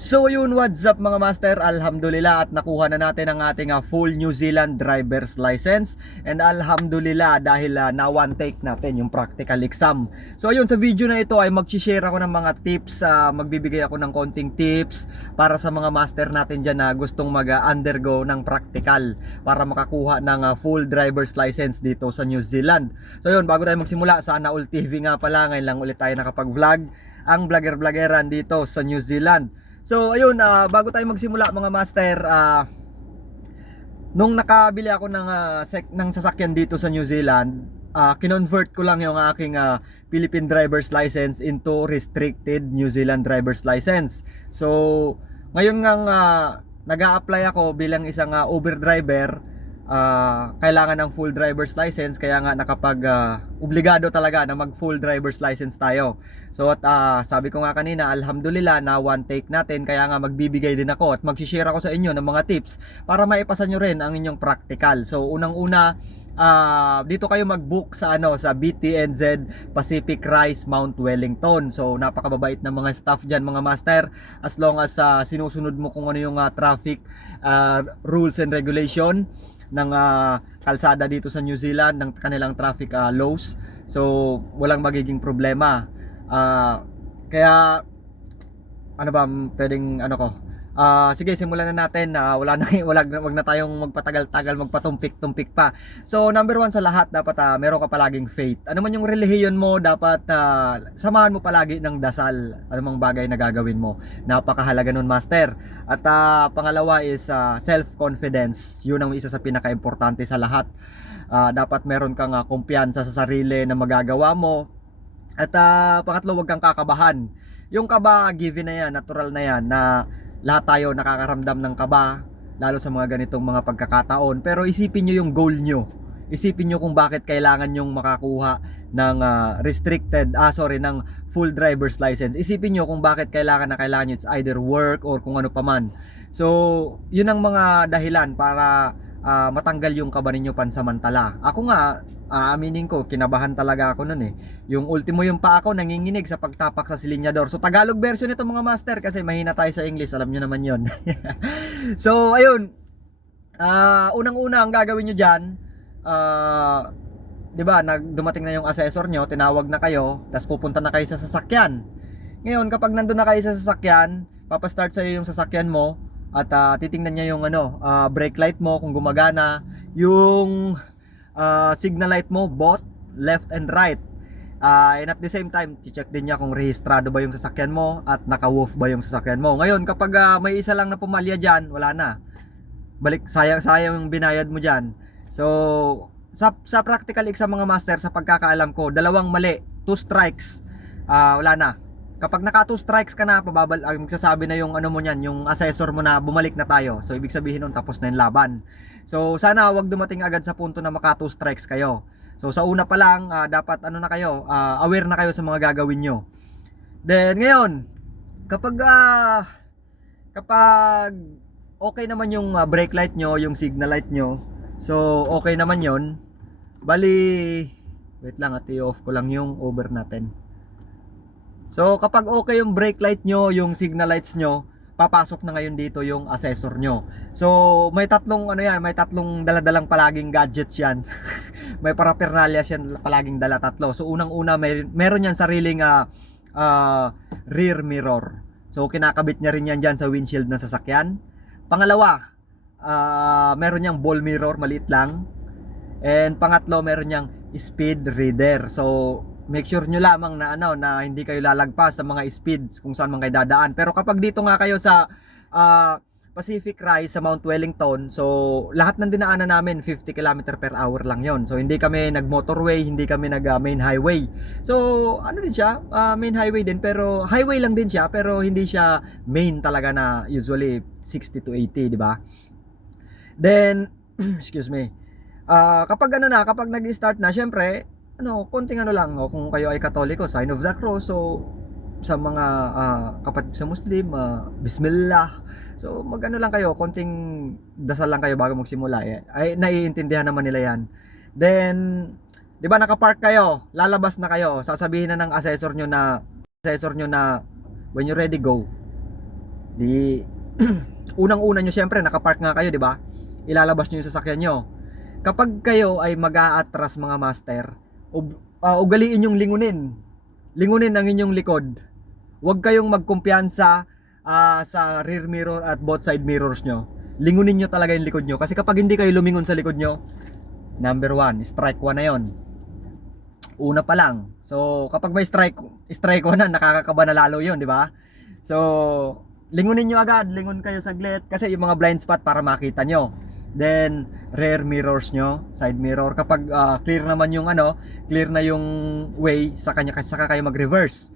So yun, what's up mga master? Alhamdulillah at nakuha na natin ang ating full New Zealand driver's license. And alhamdulillah dahil na one take natin yung practical exam. So ayun, sa video na ito ay mag-share ako ng mga tips, magbibigay ako ng konting tips para sa mga master natin dyan na gustong mag-undergo ng practical para makakuha ng full driver's license dito sa New Zealand. So yun, bago tayo magsimula, sana all TV nga pala, ngayon lang ulit tayo nakapag-vlog ang vlogger-vloggeran dito sa New Zealand. So ayun, bago tayo magsimula mga master, nung nakabili ako ng sasakyan dito sa New Zealand, kinonvert ko lang yung aking Philippine driver's license into restricted New Zealand driver's license. So ngayon nga nag-a-apply ako bilang isang Uber driver, kailangan ng full driver's license, kaya nga obligado talaga na mag full driver's license tayo. So at sabi ko nga kanina, alhamdulillah na one take natin, kaya nga magbibigay din ako at mag-share ako sa inyo ng mga tips para maipasa nyo rin ang inyong practical. So unang-una, dito kayo mag-book sa sa BTNZ Pacific Rise Mount Wellington. So napakababait ng mga staff diyan mga master, as long as sinusunod mo kung ano yung traffic rules and regulation ng kalsada dito sa New Zealand, ng kanilang traffic laws. So walang magiging problema. Kaya ano ba pwedeng sige, simulan na natin. Wag na tayong magpatagal-tagal, magpatumpik-tumpik pa. So number one sa lahat, dapat meron ka palaging faith. Ano man yung relihiyon mo, dapat samahan mo palagi ng dasal. Ano mang bagay na gagawin mo, napakahalaga nun master. At pangalawa is self-confidence. Yun ang isa sa pinaka-importante sa lahat. Dapat meron kang kumpiyansa sa sarili na magagawa mo. At pangatlo, wag kang kakabahan. Yung kaba, given na yan, natural na yan, na lahat tayo nakakaramdam ng kaba, lalo sa mga ganitong mga pagkakataon. Pero isipin nyo yung goal nyo. Isipin nyo kung bakit kailangan nyong makakuha ng ng full driver's license. Isipin nyo kung bakit kailangan nyo, it's either work or kung ano paman. So yun ang mga dahilan para matanggal yung kaba ninyo pansamantala. Ako nga, aminin ko, kinabahan talaga ako nun eh. Yung ultimo yung pa ako nanginginig sa pagtapak sa silinyador. So Tagalog version ito mga master, kasi mahina tayo sa English, alam nyo naman yon. So ayun, unang-una ang gagawin nyo dyan, diba, dumating na yung assessor nyo, tinawag na kayo, tapos pupunta na kayo sa sasakyan. Ngayon, kapag nandun na kayo sa sasakyan, papastart sa'yo yung sasakyan mo, at titingnan niya yung brake light mo kung gumagana, yung signal light mo, both left and right, and at the same time check din niya kung rehistrado ba yung sasakyan mo at naka-woof ba yung sasakyan mo. Ngayon kapag may isa lang na pumalya dyan, wala na, balik, sayang yung binayad mo dyan. So sa practical exam mga master, sa pagkakaalam ko, dalawang mali, 2 strikes, wala na. Kapag naka 2 strikes ka na, magsasabi na yung mo niyan, yung assessor mo na bumalik na tayo. So ibig sabihin nun, tapos na yung laban. So sana wag dumating agad sa punto na maka 2 strikes kayo. So sa una pa lang, dapat aware na kayo sa mga gagawin nyo. Then ngayon, kapag okay naman yung brake light nyo, yung signal light nyo, so okay naman yon. Bali, wait lang, i-off ko lang yung over natin. So kapag okay yung brake light nyo, yung signal lights nyo, papasok na ngayon dito yung assessor nyo. So may tatlong may tatlong daladalang palaging gadgets yan. May paraphernalias yan palaging dala, tatlo. So unang-una, meron yan sariling rear mirror. So kinakabit niya rin yan dyan sa windshield ng sasakyan. Pangalawa, meron yang ball mirror, maliit lang. And pangatlo, meron yang speed reader. So make sure nyo lamang na na hindi kayo lalagpas sa mga speeds kung saan man kayo dadaan. Pero kapag dito nga kayo sa Pacific Rise sa Mount Wellington, so lahat ng dinaanan namin 50 km/h lang yon. So hindi kami nag motorway, hindi kami nag main highway. So din siya, main highway din, pero highway lang din siya, pero hindi siya main talaga na usually 60 to 80, di ba? Then excuse me. Kapag kapag nag-start na, syempre konting lang, kung kayo ay Katoliko, sign of the cross. So sa mga kapatid sa Muslim, bismillah. So lang kayo, konting dasal lang kayo bago magsimula. Ay naiintindihan naman nila yan. Then 'di ba, naka-park kayo, lalabas na kayo, sasabihin na ng assessor nyo na when you're ready, go. Di unang-una nyo syempre nakapark nga kayo, di ba? Ilalabas nyo yung sasakyan nyo. Kapag kayo ay mag-aatras mga master, ugaliin yung lingunin. Lingunin ang inyong likod. Huwag kayong magkumpiyansa sa rear mirror at both side mirrors nyo. Lingunin nyo talaga yung likod nyo. Kasi kapag hindi kayo lumingon sa likod nyo, number 1, strike 1 na yon. Una pa lang. So, kapag may strike 1 na, nakakakaba na lalo yun, di ba? So, lingunin nyo agad, lingon kayo saglit. Kasi yung mga blind spot para makita nyo. Then, rear mirrors nyo, side mirror. Kapag clear naman yung clear na yung way, saka kayo mag-reverse.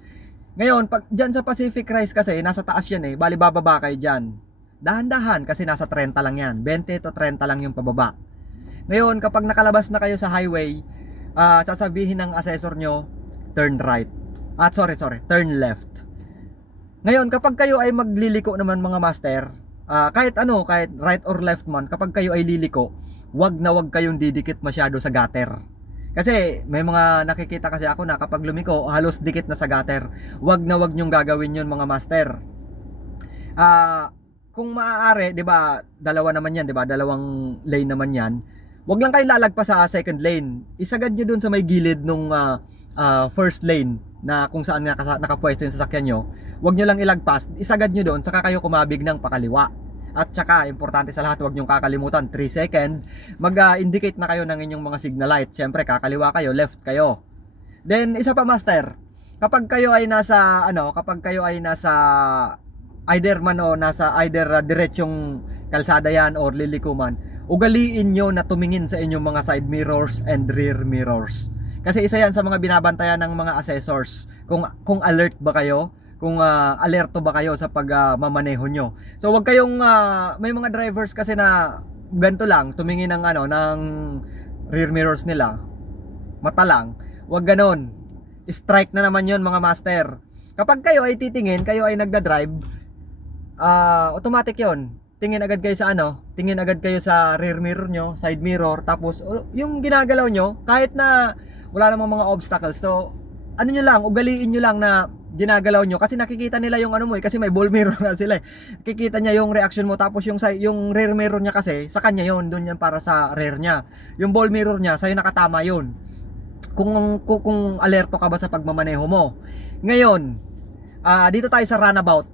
Ngayon, pag dyan sa Pacific Rise kasi, nasa taas yan eh. Bali, bababa kayo dyan. Dahan-dahan kasi nasa 30 lang yan. 20 to 30 lang yung pababa. Ngayon, kapag nakalabas na kayo sa highway, sasabihin ng assessor nyo, turn right. Turn left. Ngayon, kapag kayo ay magliliko naman mga master, kahit right or left man, kapag kayo ay liliko, wag kayong didikit masyado sa gutter. Kasi may mga nakikita kasi ako na kapag lumiko, halos dikit na sa gutter. Wag nyong gagawin yun mga master. Kung maaari, 'di ba, dalawa naman 'yan, 'di ba? Dalawang lane naman 'yan. Wag lang kayo lalagpas sa second lane. Isagad nyo dun sa may gilid nung first lane na kung saan nakapwesto yung sasakyan nyo. Wag nyo lang ilagpas, isagad nyo doon, saka kayo kumabig ng pakaliwa. At saka, importante sa lahat, wag nyo kakalimutan, 3 second, mag-indicate na kayo ng inyong mga signal light. Siyempre, kakaliwa kayo, left kayo. Then, isa pa master, kapag kayo ay nasa either diretsyong kalsada yan or liliko man, ugaliin nyo na tumingin sa inyong mga side mirrors and rear mirrors. Kasi isa yan sa mga binabantayan ng mga assessors. Kung alert ba kayo, kung alerto ba kayo sa pagmamaneho nyo. So wag kayong may mga drivers kasi na ganito lang, tumingin ng rear mirrors nila. Mata lang. Wag ganon. Strike na naman yon mga master. Kapag kayo ay titingin, kayo ay nagda-drive, automatic yon. Tingin agad kayo sa rear mirror nyo, side mirror, tapos yung ginagalaw nyo, kahit na wala namang mga obstacles, so ugaliin nyo lang na ginagalaw nyo, kasi nakikita nila yung kasi may ball mirror na sila eh. Nakikita niya yung reaction mo, tapos yung rear mirror niya kasi, sa kanya yon, doon yan para sa rear niya. Yung ball mirror niya, sa'yo nakatama yon. Kung alerto ka ba sa pagmamaneho mo. Ngayon, dito tayo sa runabout.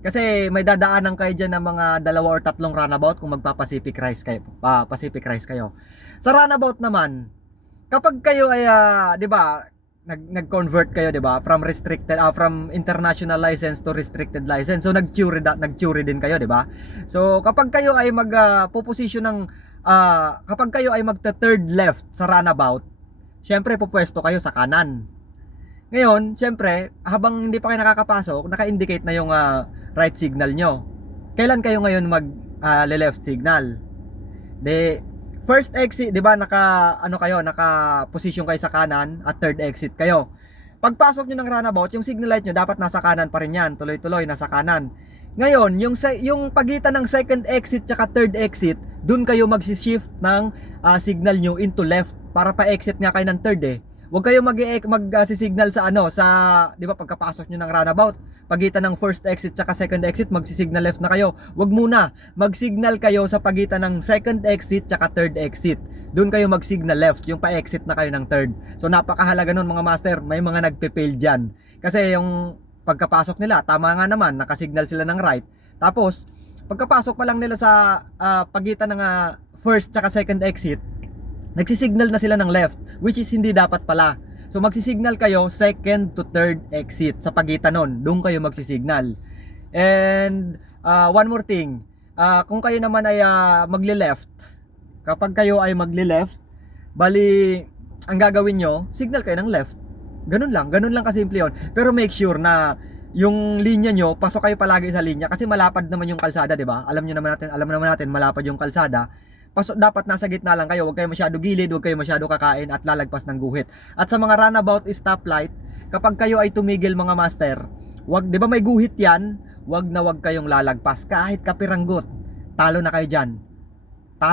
Kasi may dadaanan kayo dyan ng mga 2 or 3 runabout kung magpa-Pacific Rise kayo. Sa runabout naman, kapag kayo ay, 'di ba, nag-convert kayo, 'di ba, from international license to restricted license. So nag-jury din kayo, 'di ba? So kapag kayo ay magpo-position ng kapag kayo ay magta-third left sa runabout, syempre pupwesto kayo sa kanan. Ngayon, syempre, habang hindi pa kayo nakakapasok, naka-indicate na yung right signal nyo. Kailan kayo ngayon mag-left signal? First exit, 'di ba, naka-position kayo sa kanan at third exit kayo. Pagpasok nyo ng runabout, yung signal light nyo dapat nasa kanan pa rin yan, tuloy-tuloy nasa kanan. Ngayon, yung pagitan ng second exit at third exit, dun kayo mag-shift ng signal nyo into left para pa-exit nga kayo ng third eh. Huwag kayo mag-signal sa di ba, pagkapasok nyo ng runabout, pagitan ng first exit at second exit, mag-signal left na kayo. Huwag muna, mag-signal kayo sa pagitan ng second exit at third exit. Doon kayo mag-signal left, yung pa-exit na kayo ng third. So napakahalaga nun mga master, may mga nagpe-fail dyan. Kasi yung pagkapasok nila, tama nga naman, nakasignal sila ng right. Tapos, pagkapasok pa lang nila sa pagitan ng first at second exit, nagsisignal na sila ng left, which is hindi dapat pala. So magsisignal kayo second to third exit sa pagitan nun. Doon kayo magsisignal. And one more thing, kung kayo naman ay magle-left, kapag kayo ay magle-left, bali ang gagawin nyo, signal kayo ng left. Ganun lang kasimple yun. Pero make sure na yung linya nyo, pasok kayo palagi sa linya kasi malapad naman yung kalsada, 'di ba? Alam naman natin malapad yung kalsada. Dapat nasa gitna lang kayo, huwag kayo masyado gilid, huwag kayo masyado kakain at lalagpas ng guhit. At sa mga runabout stoplight, kapag kayo ay tumigil mga master, wag, 'di ba may guhit 'yan? Wag kayong lalagpas kahit kapiranggot. Talo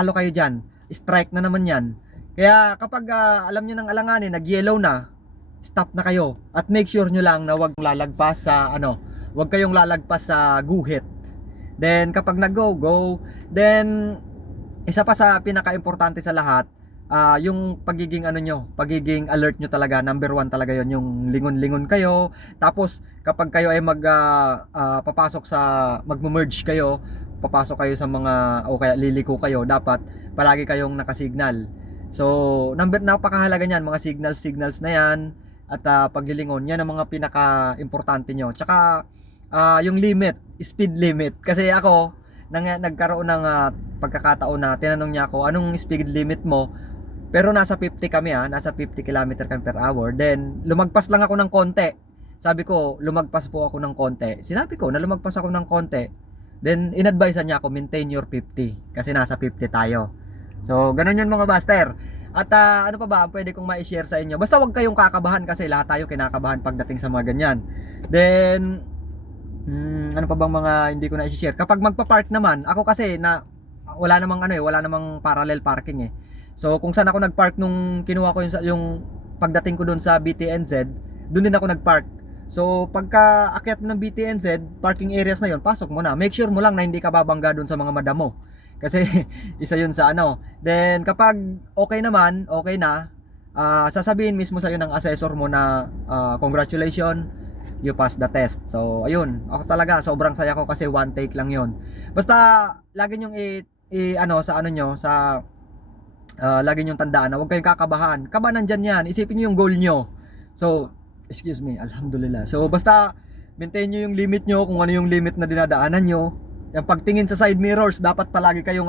kayo diyan. Strike na naman 'yan. Kaya kapag alam niyo nang alanganin, nag-yellow na, stop na kayo at make sure nyo lang na wag lalagpas sa Huwag kayong lalagpas sa guhit. Then kapag nag-go, then isa pa sa pinaka-importante sa lahat, yung pagiging ano nyo, pagiging alert nyo talaga, number one talaga yon, yung lingon-lingon kayo. Tapos kapag kayo ay papasok sa, magme-merge kayo, papasok kayo sa mga, o kaya liliko kayo, dapat palagi kayong nakasignal. So napakahalaga niyan, mga signals na yan, at paglilingon, yan ang mga pinaka-importante nyo. Tsaka yung limit, speed limit, kasi ako nagkaroon ng pagkakataon na tinanong niya ako, anong speed limit mo? Pero nasa 50 kami, nasa 50 km per hour. Then lumagpas lang ako ng konti. Sabi ko, lumagpas po ako ng konti. Sinabi ko na lumagpas ako ng konti. Then inadvise niya ako, maintain your 50 kasi nasa 50 tayo. So ganun yun mga master. At ano pa ba ang pwede kong ma-share sa inyo? Basta wag kayong kakabahan, kasi lahat tayo kinakabahan pagdating sa mga ganyan. Then ano pa bang mga hindi ko na i-share? Kapag magpa-park naman, ako kasi na wala namang parallel parking eh. So kung saan ako nag-park nung kinuha ko yung pagdating ko doon sa BTNZ, doon din ako nag-park. So pagka akyat mo ng BTNZ, parking areas na yon, pasok mo na. Make sure mo lang na hindi ka babangga doon sa mga madamo. Kasi isa yun sa ano. Then kapag okay naman, okay na, sasabihin mismo sa iyo ng assessor mo na congratulations, you passed the test. So ayun, ako talaga sobrang saya ko kasi one take lang yon. Basta lagi nyong lagi nyong tandaan na huwag kayong kakabahan. Kaba nandyan yan, isipin nyo yung goal nyo. So excuse me, alhamdulillah. So basta maintain nyo yung limit nyo, kung ano yung limit na dinadaanan nyo. Yung pagtingin sa side mirrors, dapat palagi kayong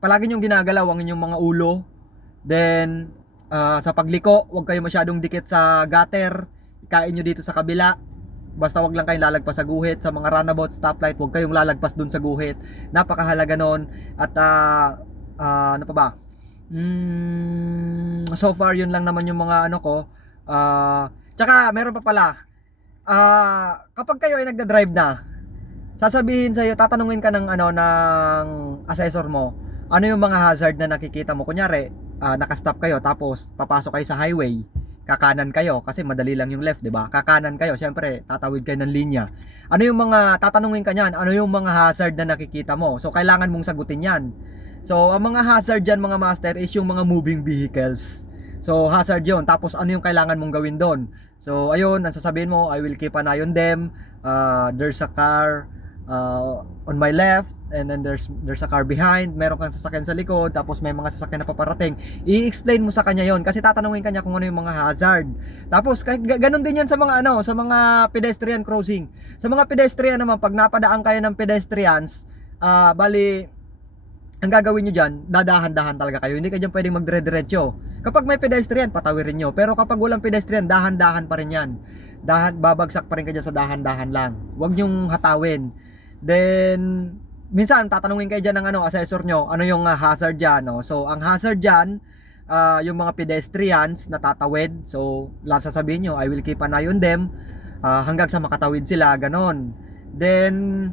palagi nyong ginagalaw ang inyong mga ulo. Then sa pagliko, huwag kayo masyadong dikit sa gutter. Ikain nyo dito sa kabila. Basta wag lang kayong lalagpas sa guhit. Sa mga runabout, stoplight, huwag kayong lalagpas dun sa guhit. Napakahalaga nun. At ano pa ba? So far yun lang naman yung mga ano ko. Tsaka meron pa pala. Kapag kayo ay nagda-drive na, sasabihin sa iyo, tatanungin ka ng assessor mo, ano yung mga hazard na nakikita mo. Kunyari, nakastop kayo tapos papasok kayo sa highway, kakanan kayo kasi madali lang yung left, 'di ba? Kakanan kayo, syempre tatawid kayo ng linya. Ano yung mga tatanungin ka niyan? Ano yung mga hazard na nakikita mo? So kailangan mong sagutin 'yan. So ang mga hazard diyan mga master is yung mga moving vehicles. So hazard 'yon. Tapos ano yung kailangan mong gawin doon? So ayun, ang sasabihin mo, I will keep an eye on them. There's a car on my left, and then there's a car behind, meron kang sasakyan sa likod, tapos may mga sasakyan na paparating. I-explain mo sa kanya yon, kasi tatanungin kanya kung ano yung mga hazard. Tapos ganun din yan sa mga sa mga pedestrian crossing. Sa mga pedestrian naman, pag napadaan kayo ng pedestrians, bali ang gagawin nyo dyan, dadahan-dahan talaga kayo. Hindi kayo dyan pwedeng magdire-diretso. Kapag may pedestrian, patawirin nyo. Pero kapag walang pedestrian, dahan-dahan pa rin yan. Babagsak pa rin kayo sa dahan-dahan lang. Huwag nyong hatawin. Then minsan tatanungin kayo dyan ng assessor nyo, ano yung hazard dyan, no? So ang hazard dyan, yung mga pedestrians na tatawid. So lang sasabihin nyo, I will keep an eye on them, hanggang sa makatawid sila, ganon. Then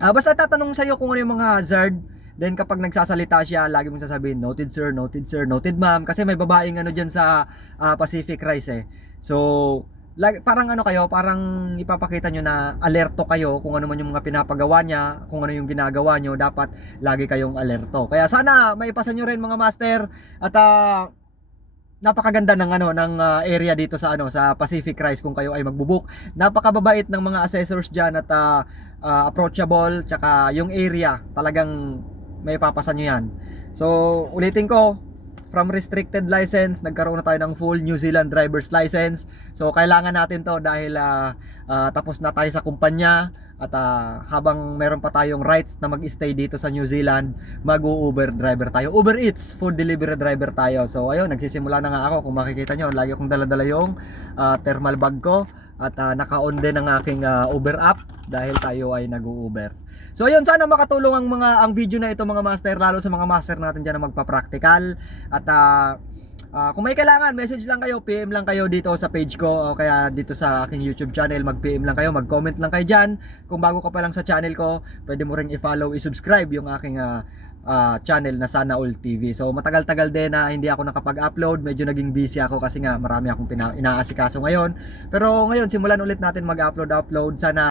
basta tatanong sa'yo kung ano yung mga hazard. Then kapag nagsasalita siya, lagi mong sasabihin, noted sir, noted sir, noted ma'am. Kasi may babaeng dyan sa Pacific Rise eh. So parang parang ipapakita nyo na alerto kayo kung ano man yung mga pinapagawa niya, kung ano yung ginagawa nyo, dapat lagi kayong alerto. Kaya sana maipasa nyo rin mga master. At napakaganda ng area dito sa sa Pacific Rise kung kayo ay magbubuk. Napakababait ng mga assessors diyan at approachable, tsaka yung area talagang may papasa nyo yan. So ulitin ko, from restricted license, nagkaroon na tayo ng full New Zealand driver's license. So kailangan natin to dahil tapos na tayo sa kumpanya. At habang meron pa tayong rights na mag-stay dito sa New Zealand, mag-Uber driver tayo. Uber Eats, food delivery driver tayo. So ayun, nagsisimula na nga ako. Kung makikita nyo, lagi akong dala-dala yung thermal bag ko. At naka-on din ang aking Uber app dahil tayo ay nag-Uber. So ayun, sana makatulong ang video na ito mga master, lalo sa mga master natin dyan na magpa-practical. At kung may kailangan, message lang kayo, PM lang kayo dito sa page ko, o kaya dito sa aking YouTube channel, mag-PM lang kayo, mag-comment lang kayo dyan. Kung bago ka pa lang sa channel ko, pwede mo ring i-follow, i-subscribe yung aking channel na Sana All TV. So matagal-tagal din na hindi ako nakapag-upload, medyo naging busy ako kasi nga marami akong inaasikaso ngayon. Pero ngayon simulan ulit natin mag-upload. Sana